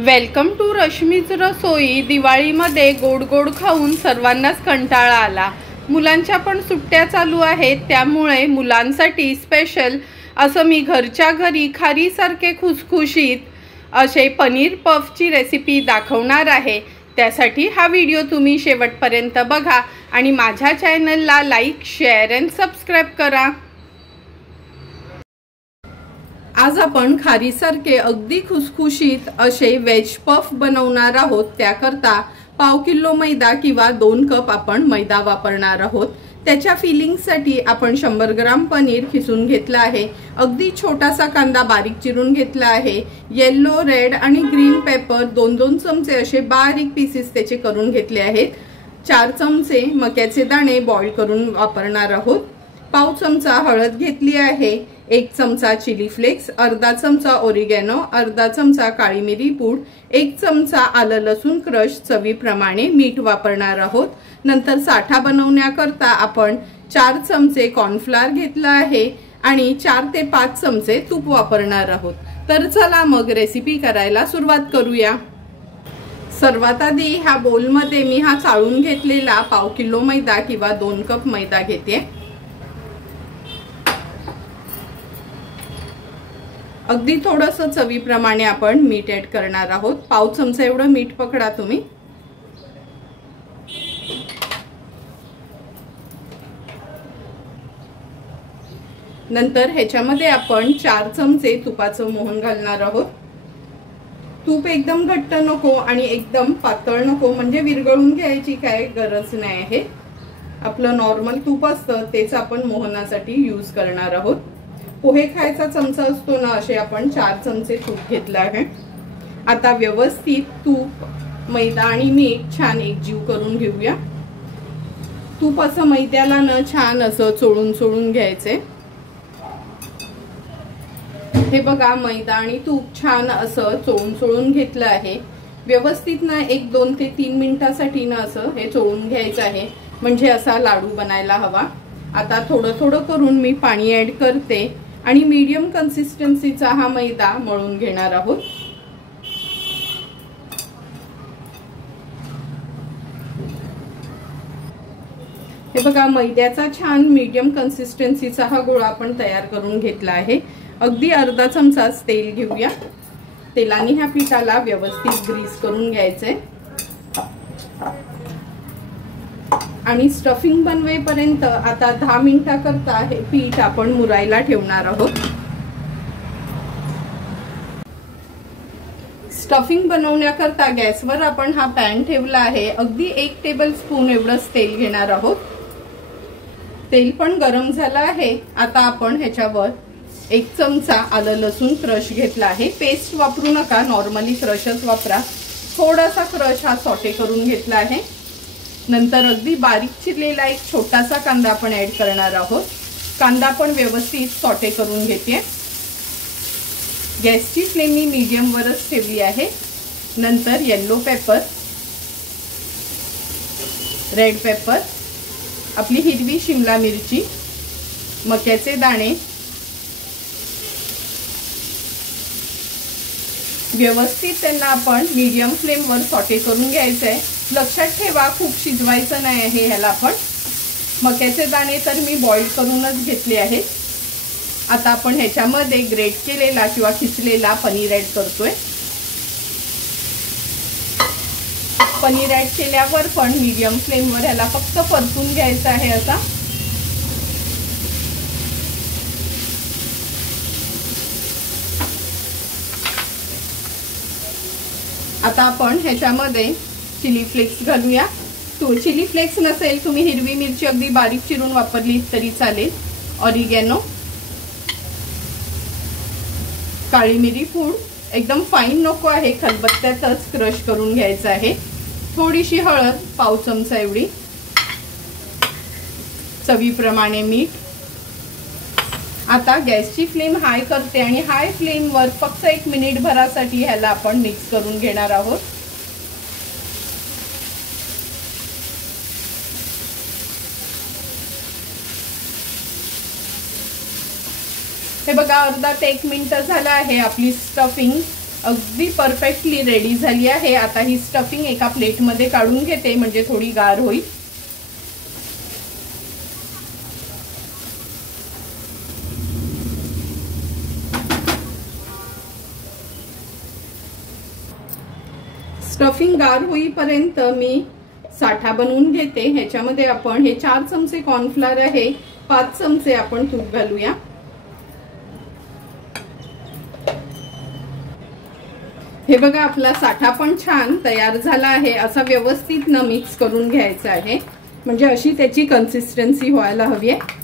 Welcome to रश्मीच रसोई। दिवाळीमध्ये गोड गोड खाऊन सर्वांनाच कंटाळा आला। मुलांच्या पण सुट्ट्या चालू आहेत, त्यामुळे मुलांसाठी स्पेशल असं मी घरच्या घरी खारीसारखे खुसखुशीत असे पनीर पफची रेसिपी दाखवणार आहे। त्यासाठी हा व्हिडिओ तुम्ही शेवटपर्यंत बघा आणि माझ्या चॅनलला लाईक, शेअर अँड सबस्क्राइब करा। आज आपण खारीसारखे अगदी खुसखुशीत असे वेज पफ बनवणार आहोत। त्याकरता पाव किलो मैदा किंवा 2 कप आपण मैदा वापरणार आहोत। त्याच्या फिलिंगसाठी आपण 100 ग्राम पनीर खिसून घेतला आहे। अगदी छोटासा कांदा बारीक चिरून घेतला आहे। येलो, रेड आणि ग्रीन पेपर 2-2 चमचे असे बारीक पीसेस त्याचे करून घेतले आहेत। 4 चमचे मक्याचे दाणे बॉईल करून वापरणार आहोत। पाव चमचा हळद घेतली आहे। 1 चमचा चिली फ्लेक्स, अर्धा चमचा ओरिगॅनो, अर्धा चमचा काळी मिरी पूड, 1 चमचा आलं लसूण क्रश, चवीप्रमाणे मीठ वापरणार आहोत। नंतर साठा बनवण्याकरता आपण 4 चमचे कॉर्नफ्लोअर घेतला आहे आणि 4 ते 5 चमचे तूप वापरणार आहोत। तर चला मग रेसिपी करायला सुरुवात करूया। सर्वात आधी ह्या बोल मध्ये मी हा चाळून घेतलेला पाव किलो मैदा किंवा 2 कप मैदा घेते। अगदी थोडंसं चवीप्रमाणे आपण मीठ ऍड करणार आहोत। पाव चमचा एवढं मीठ पकडा तुम्ही। नंतर ह्याच्यामध्ये आपण 4 चमचे तुपाचं मोहन घालणार आहोत। तूप एकदम घट्ट नको आणि एकदम पातळ नको, म्हणजे विरघळून घ्यायची काय गरज नाही आहे। आपलं नॉर्मल तूप असतं तेच आपण मोहनासाठी यूज करणार आहोत। पोहे खायचा चमचा असतो ना, असे आपण 4 चमचे तूप घेतले आहे। आता व्यवस्थित तूप, मैदा आणि मीठ छान एकजीव करून घेऊया। तूप असं मैद्याला न छान असं चोळून घ्यायचे। हे बघा, मैदा आणि तूप छान असं चोळून घेतलं आहे। व्यवस्थित ना 1-2 ते 3 मिनिटासाठी ना असं हे चोळून घ्यायचं आहे, म्हणजे असा लाडू बनायला हवा। आता थोडं करून मी पाणी ऍड करते आणि मीडियम कन्सिस्टन्सीचा हा मैदा मळून घेणार आहोत। हे बघा, मैद्याचा छान मीडियम कन्सिस्टन्सीचा हा गोळा आपण तयार करून घेतला आहे। अगदी अर्धा चमचाच तेल घेऊया। तेलाने ह्या पिठाला व्यवस्थित ग्रीस करून घ्यायचे आणि स्टफिंग बनवेपर्यंत आता 10 मिनिटाकरता हे पीठ आपण मुरायला ठेवणार आहोत। स्टफिंग बनवण्याकरता गॅसवर आपण हा पॅन ठेवला आहे। अगदी 1 टेबलस्पून एवढंच तेल घेणार आहोत। तेल पण गरम झालं आहे। आता आपण ह्याच्यावर 1 चमचा आलं लसूण क्रश घेतला आहे। पेस्ट वापरू नका, नॉर्मली क्रशच वापरा। थोडासा क्रश हा सॉटे करून घेतला आहे। नंतर अगदी बारीक चिरलेला 1 छोटासा कांदा आपण ऍड करणार आहोत। कांदा पण व्यवस्थित सॉटे करून घेते। गॅसची फ्लेम मी मीडियम वरच ठेवली आहे। नंतर येलो पेपर, रेड पेपर, आपली हिरवी शिमला मिरची, मक्याचे दाणे व्यवस्थित त्यांना आपण मीडियम फ्लेम वर सॉटे करून घ्यायचंय। लक्षात ठेवा, खूप शिजवायचं नाही आहे ह्याला आपण। मक्याचे दाणे तर मी बॉईल करूनच घेतले आहेत। आता आपण ह्याच्यामध्ये ग्रेट केलेला किंवा खिसलेला पनीर ऍड करतोय। पनीर ऍड केल्यावर पण मीडियम फ्लेम वर ह्याला फक्त परतून घ्यायचं आहे असा। आता आपण ह्याच्यामध्ये चिली फ्लेक्स घालूया। चिली फ्लेक्स नसेल, तुम्ही हिरवी मिरची अगदी बारीक चिरून वापरली तरी चालेल। ऑरिगॅनो, काळी मिरी पूड, एकदम फाईन नको आहे, खलबत्त्यातच क्रश करून घ्यायचं आहे। थोडीशी हळद, पाव चमचा एवढी, चवीप्रमाणे मीठ। आता गॅसची फ्लेम हाय करते आणि हाय फ्लेम वर फक्त 1 मिनिट भरासाठी ह्याला आपण मिक्स करून घेणार आहोत। हे बघा, अर्धा ते 1 मिनिट झालं आहे। आपली स्टफिंग अगदी परफेक्टली रेडी झाली आहे। आता ही स्टफिंग एका प्लेटमध्ये काढून घेते म्हणजे थोडी गार होईल। स्टफिंग गार होईपर्यंत मी साठा बनवून घेते। ह्याच्यामध्ये आपण हे 4 चमचे कॉर्नफ्लोअर आहे, 5 चमचे आपण तूप घालूया। हे बघा आपला साठा पण छान तयार झाला आहे। असा व्यवस्थित न मिक्स करून घ्यायचा आहे, म्हणजे अशी त्याची कन्सिस्टन्सी व्हायला हवी आहे।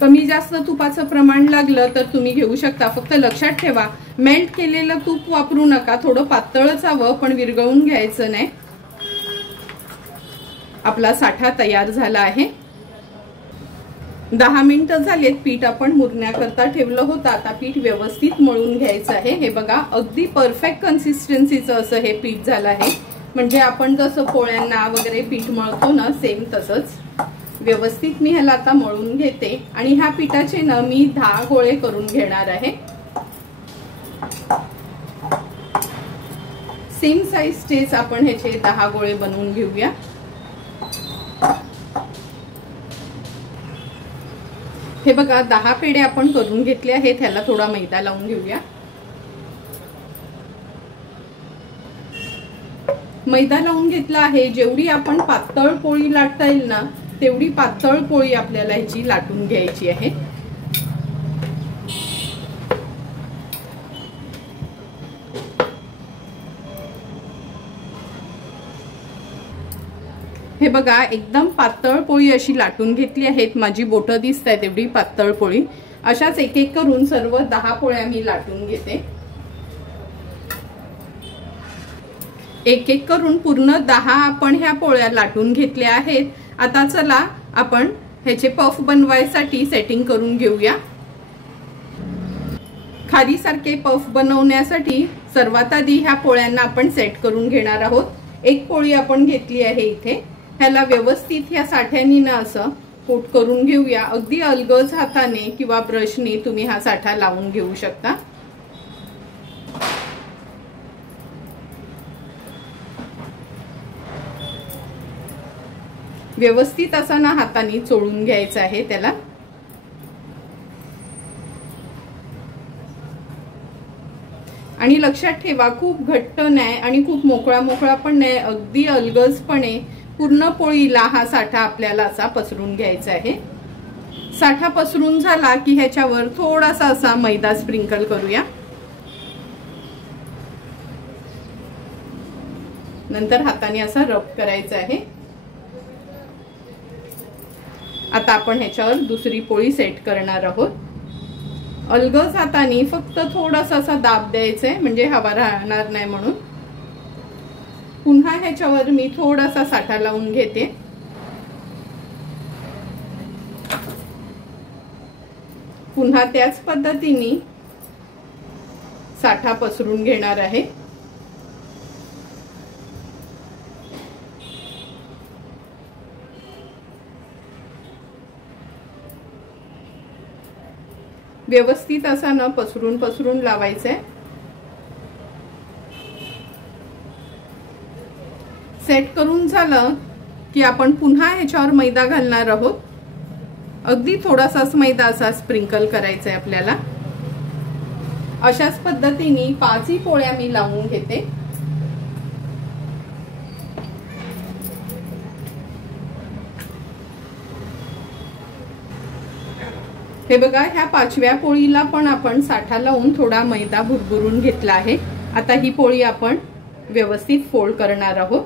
कमी जास्त तुपाचं प्रमाण लागलं तर तुम्ही घेऊ शकता। फक्त लक्षात ठेवा मेल्ट केलेलं तूप वापरू नका, थोडं पातळच हवं पण विरघळून घ्यायचं नाही। आपला साठा तयार झाला आहे। 10 मिनिटं झालेत। पीठ आपण मुरण्याकरता ठेवलं होतं, आता पीठ व्यवस्थित मळून घ्यायचं आहे। हे बघा अगदी परफेक्ट कन्सिस्टन्सीचं असं हे पीठ झालं आहे, म्हणजे आपण जसं पोळ्यांना वगैरे पीठ मळतो ना सेम तसंच व्यवस्थित मी ह्याला आता मळून घेते। आणि ह्या पिठाचे ना मी 10 गोळे करून घेणार आहे। सेम साइजचेच आपण ह्याचे 10 गोळे बनवून घेऊया। हे बघा 10 पेढे आपण करून घेतले आहेत। ह्याला थोडा मैदा लावून घेऊया। मैदा लावून घेतला आहे। जेवढी आपण पातळ पोळी लाटता येईल ना तेवढी पातळ पोळी आपल्याला ह्याची लाटून घ्यायची आहे। हे बघा एकदम पातळ पोळी अशी लाटून घेतली आहेत। माझी बोटं दिसत आहेत एवढी पातळ पोळी। अशाच एक एक करून सर्व 10 पोळ्या मी लाटून घेते। एक एक करून पूर्ण 10 आपण ह्या पोळ्या लाटून घेतल्या आहेत। आता चला आपण ह्याचे पफ बनवायसाठी सेटिंग करून घेऊया। खारीसारखे पफ बनवण्यासाठी सर्वात आधी ह्या पोळ्यांना आपण सेट करून घेणार आहोत। एक पोळी आपण घेतली आहे इथे, ह्याला व्यवस्थित ह्या साठ्यानी ना असं कोट करून घेऊया। अगदी अलगद हाताने किंवा ब्रशने तुम्ही हा साठा लावून घेऊ शकता। व्यवस्थित असा ना हाताने चोळून घ्यायचा आहे त्याला। आणि लक्षात ठेवा खूप घट्ट नाही आणि खूप मोकळा मोकळा पण नाही, अगदी अलगदपणे पूर्ण पोळीला हा साठा आपल्याला असा पसरून घ्यायचा आहे। साठा पसरून झाला की ह्याच्यावर थोडासा असा मैदा स्प्रिंकल करूया। नंतर हाताने असा रब करायचा आहे। आता आपण ह्याच्यावर दुसरी पोळी सेट करणार आहोत। अलगद हाताने फक्त थोडासा असा दाब द्यायचा आहे, म्हणजे हवा राहणार नाही म्हणून। पुन्हा ह्याच्यावर मी थोडासा साठा लावून घेते। पुन्हा त्याच पद्धतीने साठा पसरून घेणार आहे। व्यवस्थित असा न पसरून पसरून लावायचं आहे। सेट करून झालं की आपण पुन्हा ह्याच्यावर मैदा घालणार आहोत। अगदी थोडासाच मैदा असा स्प्रिंकल करायचा आहे आपल्याला। अशाच पद्धतीने 5 पोळ्या मी लावून घेते। हे बघा ह्या 5व्या पोळीला पण आपण साठा लावून थोडा मैदा भुरभुरून घेतला आहे। आता ही पोळी आपण व्यवस्थित फोल्ड करणार आहोत।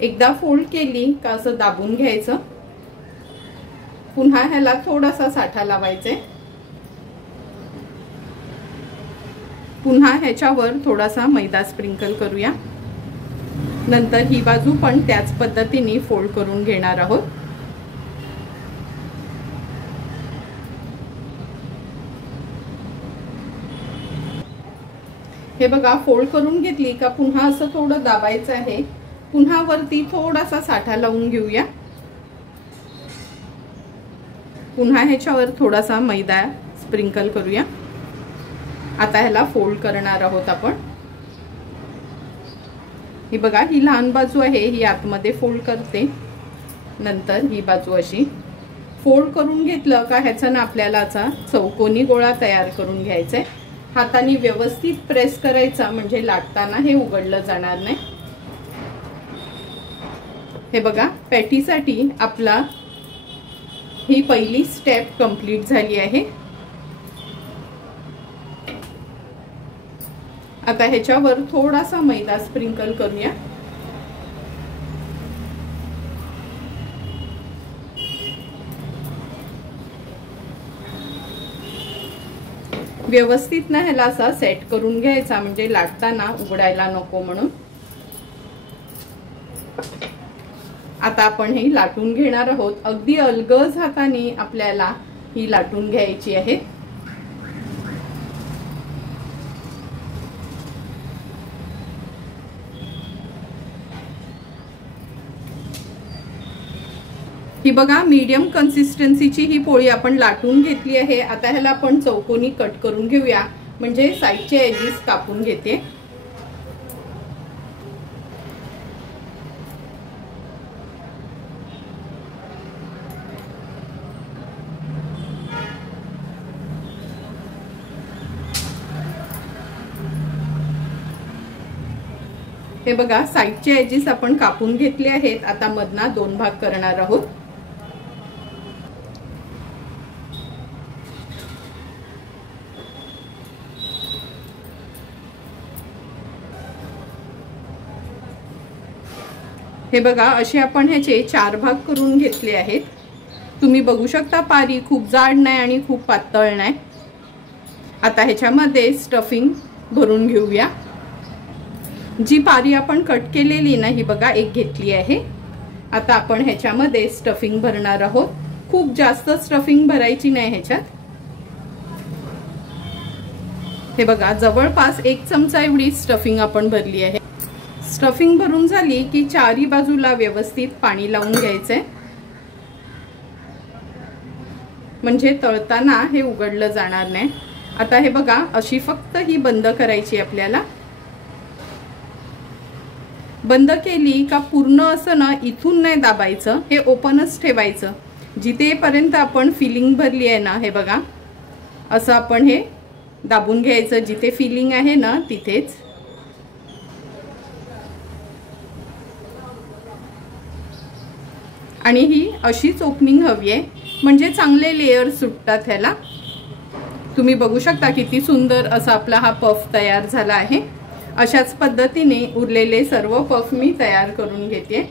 एकदा फोल्ड केली का असं दाबून घ्यायचं। पुन्हा ह्याला थोडासा साठा लावायचा आहे। पुन्हा ह्याच्यावर थोडासा मैदा स्प्रिंकल करूया। नंतर ही बाजू पण त्याच पद्धतीने फोल्ड करून घेणार आहोत। हे बघा फोल्ड करून घेतली का पुन्हा असं थोडं दाबायचं आहे। पुन्हा वरती थोडासा साठा लावून घेऊया। पुन्हा ह्याच्यावर थोडासा मैदा स्प्रिंकल करूया। आता ह्याला फोल्ड करणार आहोत आपण। ही बघा, ही लहान बाजू आहे ही आतमध्ये फोल्ड करते, नंतर ही बाजू अशी फोल्ड करून घेतलं का ह्याचा ना आपल्याला असा चौकोनी गोळा तयार करून घ्यायचा आहे। हाताने व्यवस्थित प्रेस करायचा म्हणजे लाटताना हे उघडलं जाणार नाही। हे बघा, पॅटीसाठी आपला ही पहिली स्टेप कंप्लीट झाली आहे। आता ह्याच्यावर थोडासा मैदा स्प्रिंकल करूया। व्यवस्थित ना ह्याला असा सेट करून घ्यायचा म्हणजे लाटताना उघडायला नको म्हणून। आता आपण ही लाटून घेणार आहोत। अगदी अलगद हाताने आपल्याला ही लाटून घ्यायची आहे। ही बघा, मीडियम कन्सिस्टन्सीची ही पोळी आपण लाटून घेतली आहे। आता ह्याला आपण चौकोनी कट करून घेऊया म्हणजे साइडचे एजेस कापून घेते। हे बघा, साइडचे एजेस आपण कापून घेतले आहेत। आता मधना 2 भाग करणार आहोत। हे बघा, असे आपण ह्याचे 4 भाग करून घेतले आहेत। तुम्ही बघू शकता पारी खूप जाड नाही आणि खूप पातळ नाही। आता ह्याच्यामध्ये स्टफिंग भरून घेऊया। जी पारी आपण कट केलेली ना ही बघा एक घेतली आहे। आता आपण ह्याच्यामध्ये स्टफिंग भरणार आहोत। खूप जास्त स्टफिंग भरायची नाही ह्याच्यात। हे बघा, जवळपास 1 चमचा एवढी स्टफिंग आपण भरली आहे। स्टफिंग भरून झाली की चारी बाजूला व्यवस्थित पाणी लावून घ्यायचंय म्हणजे तळताना हे उघडलं जाणार नाही। आता हे बघा, अशी फक्त ही बंद करायची आपल्याला। बंद केली का पूर्ण असं ना इथून नाही दाबायचं, हे ओपनच ठेवायचं। जिथेपर्यंत आपण फिलिंग भरली आहे ना, हे बघा असं आपण हे दाबून घ्यायचं जिथे फिलिंग आहे ना तिथेच। आणि ही अशीच ओपनिंग हवी आहे म्हणजे चांगले लेयर सुटतात ह्याला। तुम्ही बघू शकता किती सुंदर असा आपला हा पफ तयार झाला आहे। अशाच पद्धतीने उरलेले सर्व पफ मी तयार करून घेते।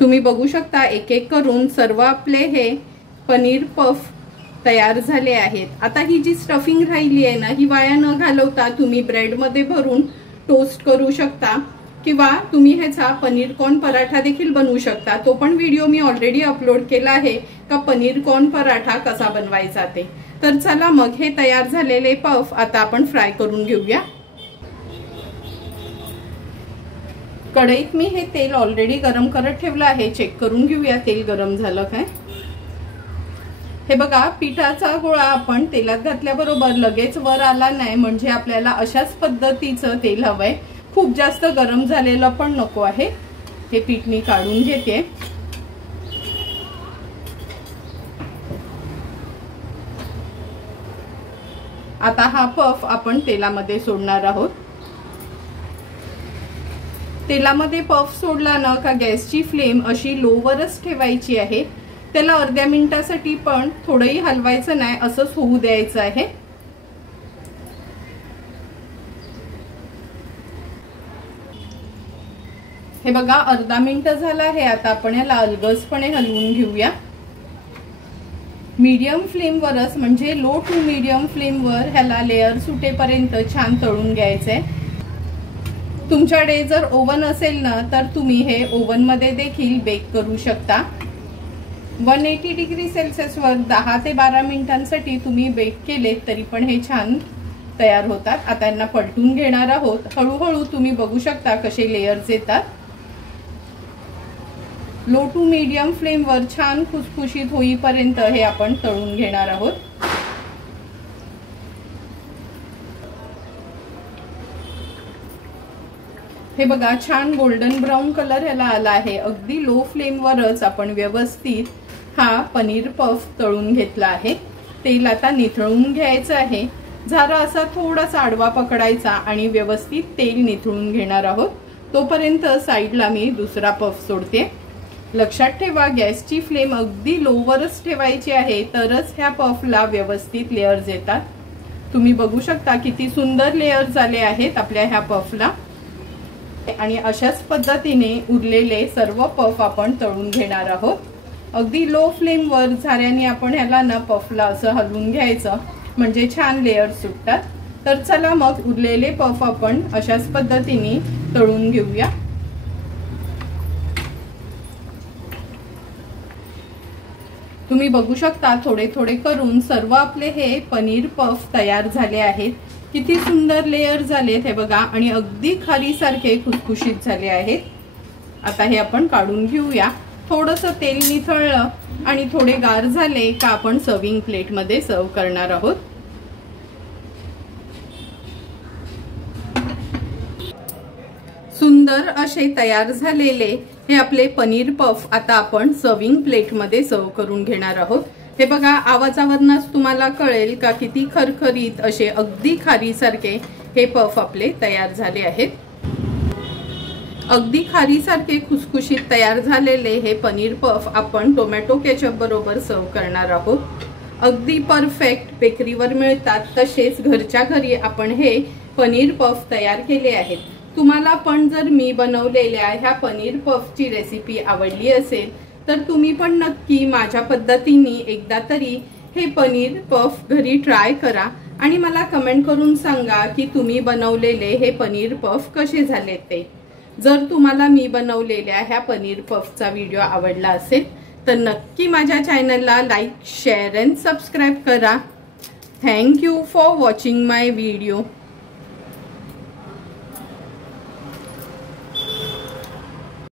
तुम्ही बघू शकता एक एक करून सर्व आपले हे पनीर पफ तयार झाले आहेत। आता ही जी स्टफिंग राहिली आहे ना ही वाया न घालवता तुम्ही ब्रेड मध्ये भरून टोस्ट करू शकता किंवा तुम्ही ह्याचा पनीर कॉर्न पराठा देखील बनवू शकता। तो पण व्हिडिओ मी ऑलरेडी अपलोड केला आहे का पनीर कॉर्न पराठा कसा बनवायचा ते। तर चला मग हे तयार झालेले पफ आता आपण फ्राय करून घेऊया। कढईत मी हे तेल ऑलरेडी गरम करत ठेवलं आहे। चेक करून घेऊया तेल गरम झालं काय। हे बघा, पिठाचा गोळा आपण तेलात घातल्याबरोबर लगेच वर आला नाही म्हणजे आपल्याला अशाच पद्धतीचं तेल हवंय। खूप जास्त गरम झालेलं पण नको आहे। हे पीठ मी काढून घेते। आता हा पफ आपण तेलामध्ये सोडणार आहोत। तेलामध्ये पफ सोडला ना का गॅसची फ्लेम अशी लोवरच ठेवायची आहे। त्याला अर्ध्या मिनिटासाठी पण थोडंही हलवायचं नाही, असंच होऊ द्यायचं आहे। हे बघा, अर्धा मिनिट झाला आहे। आता आपण याला अलगदपणे हलवून घेऊया। मीडियम फ्लेम वरच म्हणजे लो टू मीडियम फ्लेम वर ह्याला लेअर सुटेपर्यंत छान तळून घ्यायचंय। तुमच्याकडे जर ओव्हन असेल ना तर तुम्ही हे ओव्हन मध्ये देखील बेक करू शकता। 180 डिग्री सेल्सिअस वर 10 ते 12 मिनिटांसाठी तुम्ही बेक केले तरी पण हे छान तयार होतात। आता यांना पलटून घेणार आहोत। हळूहळू तुम्ही बघू शकता कसे लेयर्स येतात। लो टू मीडियम फ्लेमवर छान खुसखुशीत होईपर्यंत हे आपण तळून घेणार आहोत। हे बघा छान गोल्डन ब्राउन कलर याला आला आहे। अगदी लो फ्लेमवरच आपण व्यवस्थित हा पनीर पफ तळून घेतला आहे। तेल आता निथळून घ्यायचं आहे। झारा असा थोडासा आडवा पकडायचा आणि व्यवस्थित तेल निथळून घेणार आहोत। तोपर्यंत साइडला मी दुसरा पफ सोडते। लक्षात ठेवा गॅसची फ्लेम अगदी लोवरच ठेवायची आहे, तरच ह्या पफला व्यवस्थित लेयर्स येतात। तुम्ही बघू शकता किती सुंदर लेयर्स आले आहेत आपल्या ह्या पफला। आणि अशाच पद्धतीने उरलेले सर्व पफ आपण तळून घेणार आहोत। अगदी लो फ्लेमवर झाऱ्याने आपण ह्याला ना पफला असं हलवून घ्यायचं, म्हणजे छान लेयर सुटतात। तर चला मग उरलेले पफ आपण अशाच पद्धतीने तळून घेऊया। तुम्ही बघू शकता थोडे थोडे करून सर्व आपले हे पनीर पफ तयार झाले आहेत। किती सुंदर लेयर झालेत हे बघा, आणि अगदी खारीसारखे खुसखुशीत झाले आहेत। आता हे आपण काढून घेऊया। थोडंसं तेल निथळलं आणि थोडे गार झाले का आपण सर्विंग प्लेट मध्ये सर्व करणार आहोत। सुंदर असे तयार झालेले हे आपले पनीर पफ आता आपण सर्विंग प्लेट मध्ये सर्व करून घेणार आहोत। हे बघा आवाजावरूनच तुम्हाला कळेल का किती खरखरीत असे अगदी खारीसारखे हे पफ आपले तयार झाले आहेत। अगदी खारीसारखे खुसखुशीत तयार झालेले हे पनीर पफ आपण टोमॅटो केचप बरोबर सर्व करणार आहोत। अगदी परफेक्ट बेकरीवर मिळतात तसेच घरच्या घरी आपण हे पनीर पफ तयार केले आहेत। तुम्हाला पण जर मी बनवलेल्या ह्या पनीर पफची रेसिपी आवडली असेल तर तुम्ही पण नक्की माझ्या पद्धतीने एकदा तरी हे पनीर पफ घरी ट्राय करा आणि मला कमेंट करून सांगा की तुम्ही बनवलेले हे पनीर पफ कसे झाले ते। जर तुम्हाला मी बनवलेल्या ह्या पनीर पफचा व्हिडिओ आवडला असेल तर नक्की माझ्या चॅनलला लाईक, शेअर अँड सबस्क्राइब करा। Thank you for watching my video.